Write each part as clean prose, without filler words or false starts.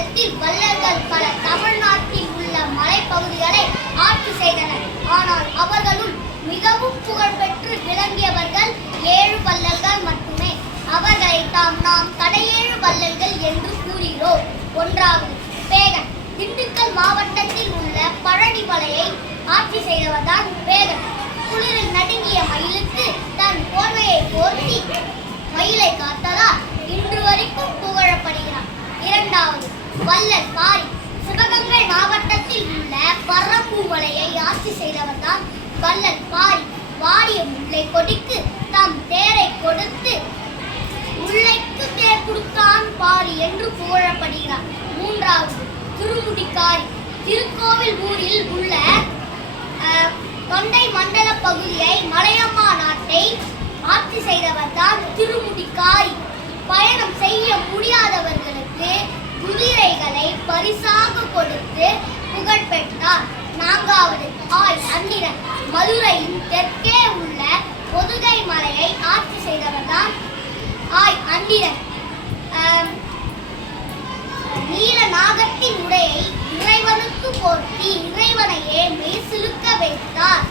காலத்தில் வள்ளல்கள் பல தமிழ்நாட்டில் உள்ள மலைப்பகுதிகளை ஆட்சி செய்தனர். ஆனால் அவர்களுள் மிகவும் புகழ்பெற்று விளங்கியவர்கள் 7 வள்ளல்கள் மட்டுமே. அவர்களை நாம் கடையேழு வள்ளல்கள் என்று கூறுகிறோம். 1வது பேகன். திண்டுக்கல் மாவட்டத்தில் உள்ள பழனி மலையை ஆட்சி செய்தவர்தான் பேகன். குளிரில் நடுங்கிய மயிலுக்கு தன் போர்வையை போர்த்தி மயிலை காத்ததால் இன்று வரைக்கும் புகழப்படுகிறார். 2வது வள்ளல் பாரி. சிவகங்கை மாவட்டத்தில் உள்ள பரம்பூமலையை ஆட்சி செய்தவர்தான் வள்ளல் பாரி. வாடிய முல்லை கொடிக்கு தம் தேரை கொடுத்து முல்லைக்கு தேர் கொடுத்தான் பாரி என்று புகழப்படுகிறார். 3வது திருமுடிக்காரி. திருக்கோவில் ஊரில் உள்ள தொண்டை மண்டல பகுதியை மலையம்மா நாட்டை ஆட்சி செய்தவர்தான் திருமுடிக்காரி. பயணம் செய்ய முடியாதவர்களுக்கு குதிரைகளை பரிசாக கொடுத்து புகழ் பெற்றார். 4வது ஆய் அன்னிரன். மதுரையின் தெற்கே உள்ள பொதுகை மலையை ஆட்சி செய்தவர்தான் ஆய் அன்னிரன். நீல நாகத்தின் உடையை இறைவனுக்கு போர்த்தி இறைவனையே மெய்சிலுக்க வைத்தார்.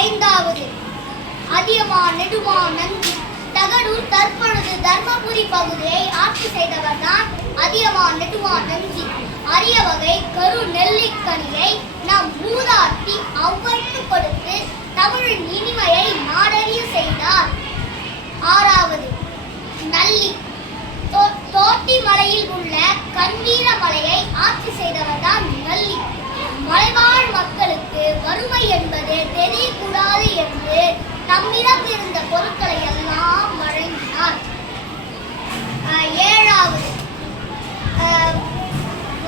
5வது அதியமான் நெடுமான் நந்தி. தகடூர் தற்பொழுது தர்மபுரி பகுதியை ஆட்சி செய்தவர்தான் அதியமான் நெடுமான் நந்தி. அரிய வகை கரு நெல்லிக்கனியை நம் மூதாட்டி அவ்வைக்கு கொடுத்து தமிழின் இனிமையை நாடறிய செய்தார். 6வது நல்லி. தோட்டி மலையில் உள்ள கண்ணீர மலையை ஆட்சி செய்தவர்தான் நல்லி. மலைவாழ் மக்களுக்கு வறுமை என்பது தெரியக்கூடாது என்று தம்மிடம் இருந்த பொருட்களை எல்லாம் வழங்கினார். 7வது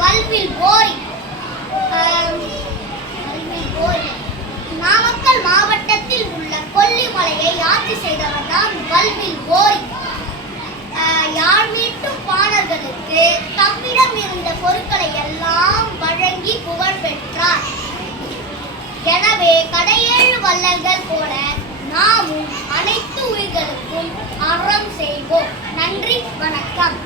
வல்வில் போரி. நாமக்கல் மாவட்டத்தில் உள்ள கொல்லிமலையை ஆட்சி செய்தவர்தான் வல்வில் போரி. யாழ் மீட்டும் பாணர்களுக்கு தம்மிடம் இருந்த பொருட்களை எல்லாம் வழங்கி புகழ் பெற்றார். எனவே கடையேழு வள்ளல்கள் போல நாமும் அனைத்து உயிர்களுக்கும் அறம் செய்வோம். நன்றி, வணக்கம்.